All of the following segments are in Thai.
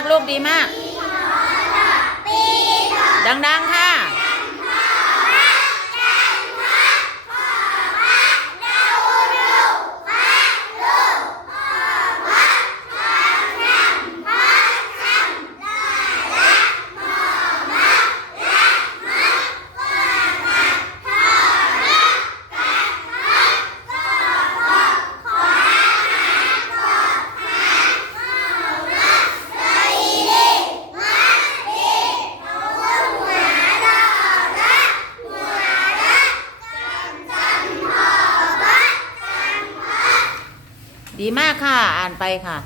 าก ลูกดีมาก ดังๆ ดีมากค่ะ อ่านไปค่ะ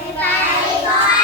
ดี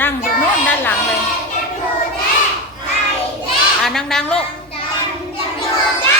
นั่งตรงโน้นด้านหลังเลย อ่าดังๆลูกดังลูก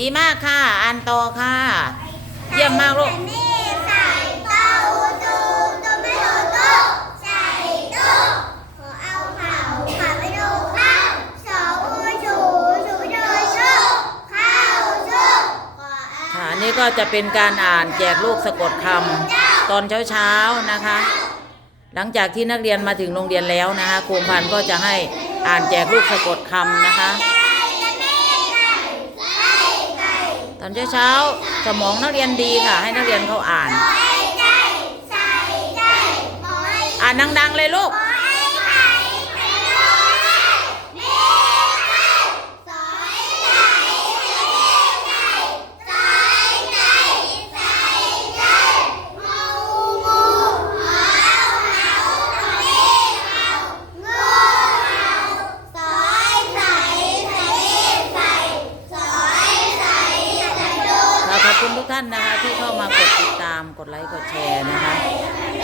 ดีมากค่ะอ่านต่อค่ะ เยี่ยมมากลูกค่ะนี่ก็จะเป็นการอ่านแจกลูกสะกดคำตอนเช้าๆนะคะ หลังจากที่นักเรียนมาถึงโรงเรียนแล้วนะคะครูพันก็จะให้อ่านแจกลูกสะกดคำนะคะ ต อนเช้าๆสมองนักเรียนดีค่ะ ให้นักเรียนเขาอ่าน อ่านดังๆเลยลูก ค่ะขอบคุณทุกท่านนะคะที่เข้ามากดติดตามกดไลค์กดแชร์นะคะ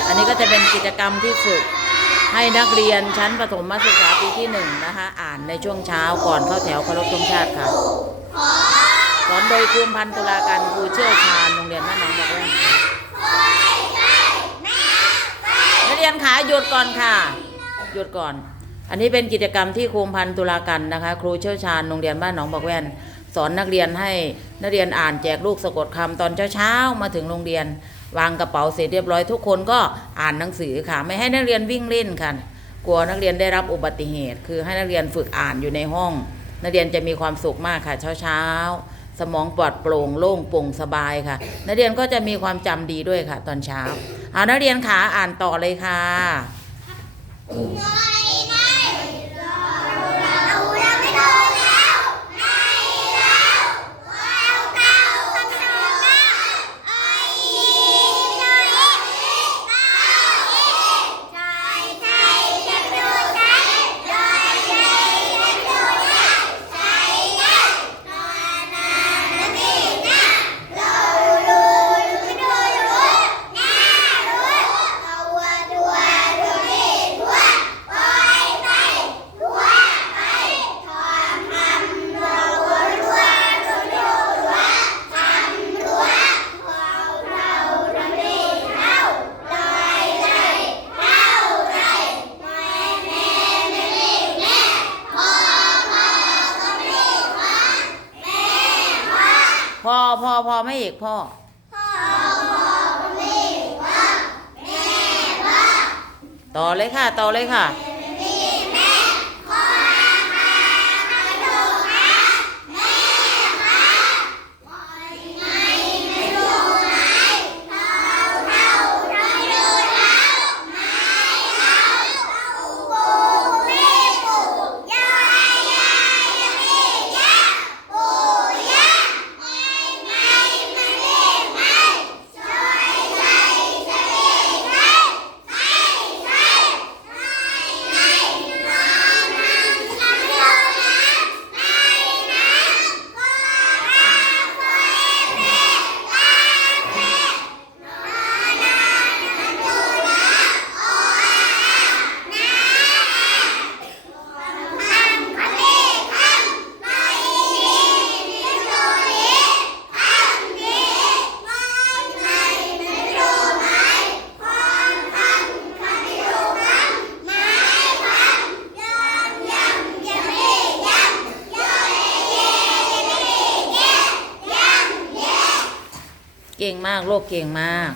อันนี้ ก็จะเป็นกิจกรรมที่ฝึกให้นักเรียนชั้นประถมศึกษาปีที่หนึ่งนะคะอ่านในช่วงเช้าก่อนเข้าแถวเคารพธงชาติค่ะสอนโดยครูพันธ์ตุลาการครูเชี่ยวชาญโรงเรียนบ้านหนองบัวแว่นค่ะรียนขาหยุดก่อนค่ะ หยุดก่อน อันนี้เป็นกิจกรรมที่ครูพันธ์ตุลากันนะคะ ครูเชี่ยวชาญโรงเรียนบ้านหนองบักแว่น สอนนักเรียนให้นักเรียนอ่านแจกลูกสะกดคำตอนเช้าๆมาถึงโรงเรียน วางกระเป๋าเสร็จเรียบร้อยทุกคนก็อ่านหนังสือค่ะ ไม่ให้นักเรียนวิ่งเล่นค่ะ กลัวนักเรียนได้รับอุบัติเหตุ คือให้นักเรียนฝึกอ่านอยู่ในห้อง นักเรียนจะมีความสุขมากค่ะ เช้าๆ สมองปลอดโปร่งโล่งโปร่งสบายค่ะ นักเรียนก็จะมีความจำดีด้วยค่ะ ตอนเช้าเอานักเรียนขาอ่านต่อเลยค่ะ พ่อพ่อพ่อไม่เอกพ่อต่อเลยค่ะ ต่อเลยค่ะ มาก โลกเก่งมาก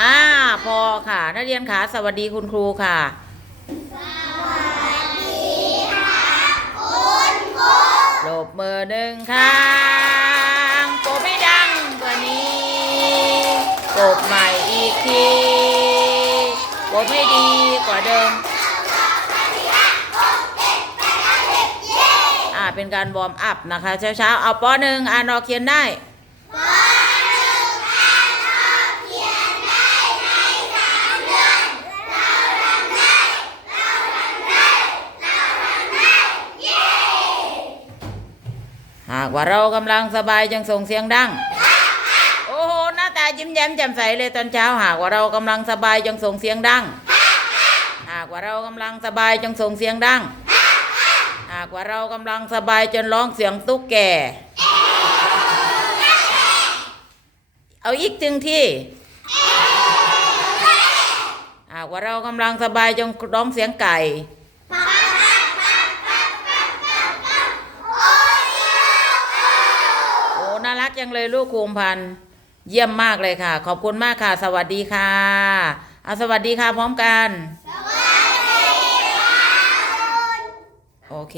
อ่าพอค่ะ นักเรียนขาสวัสดีคุณครูค่ะหลบมือหนึ่งข้างกบไม่ดังกว่านี้กบใหม่อีกทีกบให้ดีกว่าเดิม อ่าเป็นการวอร์มอัพนะคะ เช้าๆเอาปหนึ่งอ่านออกเขียนได้หากว่าเรากำลังสบายจงส่งเสียงดังโอ้โหหน้าตายิ้มแย้มแจ่มใสเลยตอนเช้า หากว่าเรากำลังสบายจงส่งเสียงดัง หากว่าเรากำลังสบายจงส่งเสียงดัง หากว่าเรากำลังสบายจนร้องเสียงตุ๊กแก เอาอีกจึงที่ หากว่าเรากำลังสบายจงร้องเสียงไก่ โอ้น่ารักจังเลยลูกคูมพันธุ์เยี่ยมมากเลยค่ะ ขอบคุณมากค่ะ สวัสดีค่ะเอาสวัสดีค่ะพร้อมกัน โอเค